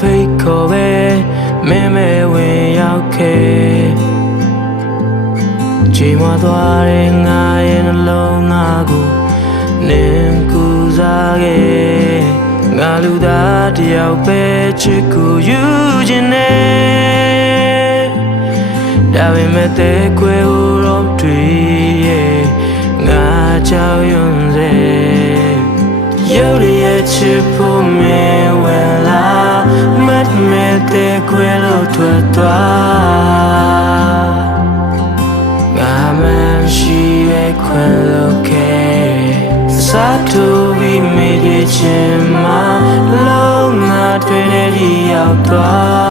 ဖိတ်ခေါ်ပဲမင်းမဲဝင်ရောက်ခဲ့ချိန်မသွားတဲ့ငါရဲ့နှလုံးသားကိုနင်ကူစားခဲ့ငါလူသားတယောက်ပဲချစ်ကိုယူခြင်းနဲ့ဒါပေမဲ့တဲ့ခွေဟိုတော့တွေ့ရဲ့ငါချောင်းရွံ့စေရုပ်ရည်ချစ်ဖို့မင်းဝင်လာမတ်မဲ့တဲ့ခွေလို့ထွက်သွားငါမရှိရဲ့ခွေလို့ခဲ့စားတူပြီးမိချင်မှလုံးငါတွေ့တဲ့ရောက်သွား